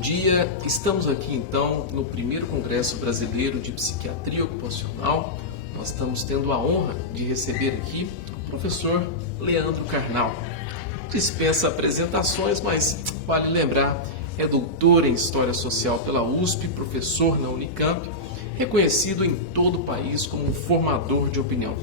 dia. Estamos aqui então no primeiro Congresso Brasileiro de Psiquiatria Ocupacional. Nós estamos tendo a honra de receber aqui o professor Leandro Carnal. Dispensa apresentações, mas vale lembrar, é doutor em História Social pela USP, professor na Unicamp, reconhecido em todo o país como um formador de opinião.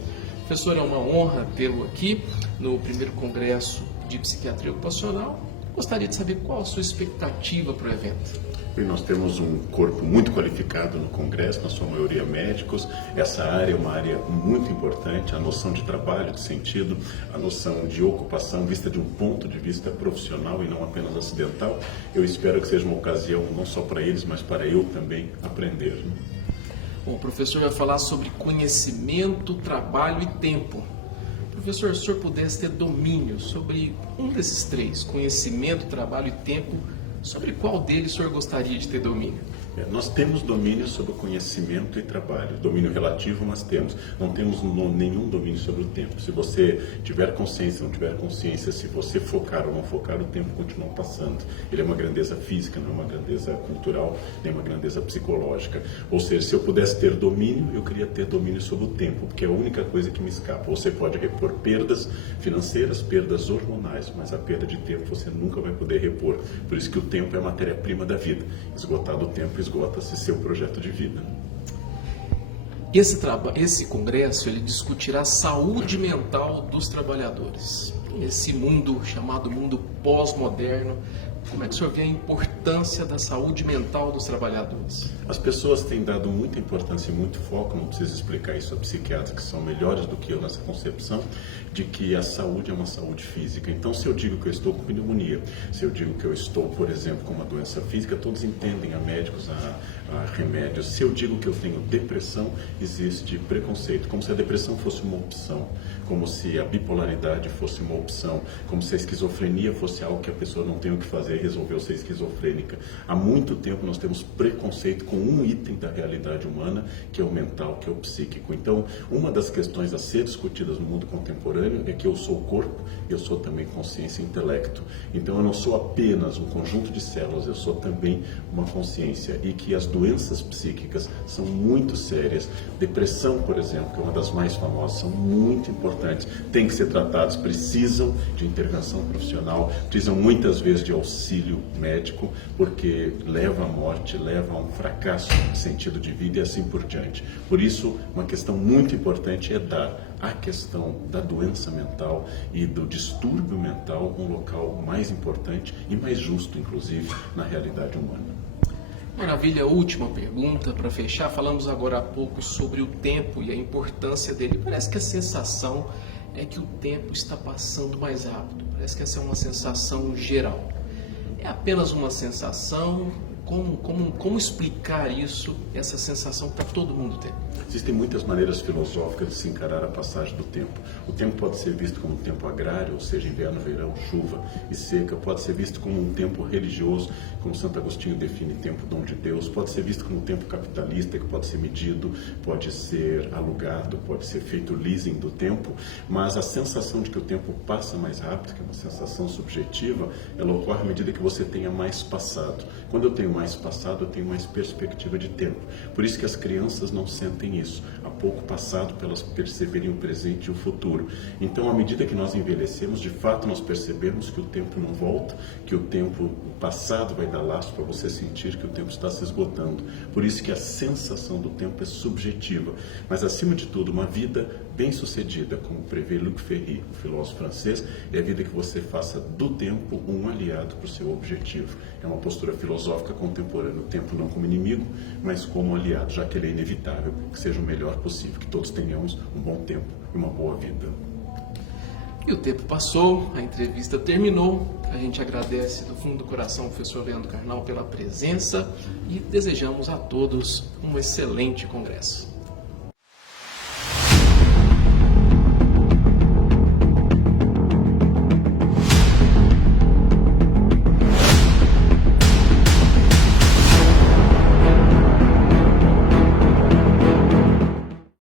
Professor, é uma honra tê-lo aqui no primeiro Congresso de Psiquiatria Ocupacional. Gostaria de saber qual a sua expectativa para o evento. Bem, nós temos um corpo muito qualificado no Congresso, na sua maioria médicos. Essa área é uma área muito importante, a noção de trabalho, de sentido, a noção de ocupação vista de um ponto de vista profissional e não apenas acidental. Eu espero que seja uma ocasião não só para eles, mas para eu também aprender. Bom, o professor vai falar sobre conhecimento, trabalho e tempo. Professor, se o senhor pudesse ter domínio sobre um desses três, conhecimento, trabalho e tempo, sobre qual deles o senhor gostaria de ter domínio? Nós temos domínio sobre o conhecimento e trabalho, domínio relativo nós temos, não temos nenhum domínio sobre o tempo. Se você tiver consciência, não tiver consciência, se você focar ou não focar, o tempo continua passando. Ele é uma grandeza física, não é uma grandeza cultural, nem uma grandeza psicológica. Ou seja, se eu pudesse ter domínio, eu queria ter domínio sobre o tempo, porque é a única coisa que me escapa. Você pode repor perdas financeiras, perdas hormonais, mas a perda de tempo você nunca vai poder repor. Por isso que o tempo é a matéria-prima da vida. Esgotado o tempo, esgota-se seu projeto de vida. Esse congresso ele discutirá a saúde mental dos trabalhadores. Esse mundo chamado mundo pós-moderno, como é que o senhor vê a importância da saúde mental dos trabalhadores? As pessoas têm dado muita importância e muito foco, não preciso explicar isso a psiquiatras que são melhores do que eu nessa concepção, de que a saúde é uma saúde física. Então, se eu digo que eu estou com pneumonia, se eu digo que eu estou, por exemplo, com uma doença física, todos entendem, há médicos, há remédios. Se eu digo que eu tenho depressão, existe preconceito, como se a depressão fosse uma opção, como se a bipolaridade fosse uma opção, como se a esquizofrenia fosse algo que a pessoa não tem o que fazer e resolveu ser esquizofrênica. Há muito tempo nós temos preconceito com um item da realidade humana, que é o mental, que é o psíquico. Então, uma das questões a ser discutidas no mundo contemporâneo é que eu sou corpo, eu sou também consciência e intelecto. Então, eu não sou apenas um conjunto de células, eu sou também uma consciência, e que as doenças psíquicas são muito sérias. Depressão, por exemplo, que é uma das mais famosas, são muito importantes, têm que ser tratadas, precisam de intervenção profissional, precisam muitas vezes de auxílio médico, porque leva à morte, leva a um fracasso de sentido de vida e assim por diante. Por isso, uma questão muito importante é dar à questão da doença mental e do distúrbio mental um local mais importante e mais justo, inclusive, na realidade humana. Maravilha, última pergunta para fechar. Falamos agora há pouco sobre o tempo e a importância dele. Parece que a sensação é que o tempo está passando mais rápido. Parece que essa é uma sensação geral. É apenas uma sensação? Como explicar isso, essa sensação para todo mundo ter? Existem muitas maneiras filosóficas de se encarar a passagem do tempo. O tempo pode ser visto como um tempo agrário, ou seja, inverno, verão, chuva e seca. Pode ser visto como um tempo religioso, como Santo Agostinho define tempo dom de Deus. Pode ser visto como um tempo capitalista, que pode ser medido, pode ser alugado, pode ser feito leasing do tempo. Mas a sensação de que o tempo passa mais rápido, que é uma sensação subjetiva, ela ocorre à medida que você tenha mais passado. Quando eu tenho mais passado, eu tenho mais perspectiva de tempo. Por isso que as crianças não sentem isso. Há pouco passado para elas perceberem o presente e o futuro. Então, à medida que nós envelhecemos, de fato nós percebemos que o tempo não volta, que o tempo passado vai dar laço para você sentir que o tempo está se esgotando. Por isso que a sensação do tempo é subjetiva. Mas, acima de tudo, uma vida bem-sucedida, como prevê Luc Ferry, o filósofo francês, é a vida que você faça do tempo um aliado para o seu objetivo. É uma postura filosófica contemporânea, o tempo não como inimigo, mas como aliado, já que ele é inevitável, que seja o melhor possível, que todos tenhamos um bom tempo e uma boa vida. E o tempo passou, a entrevista terminou. A gente agradece do fundo do coração ao professor Leandro Carnal pela presença e desejamos a todos um excelente congresso.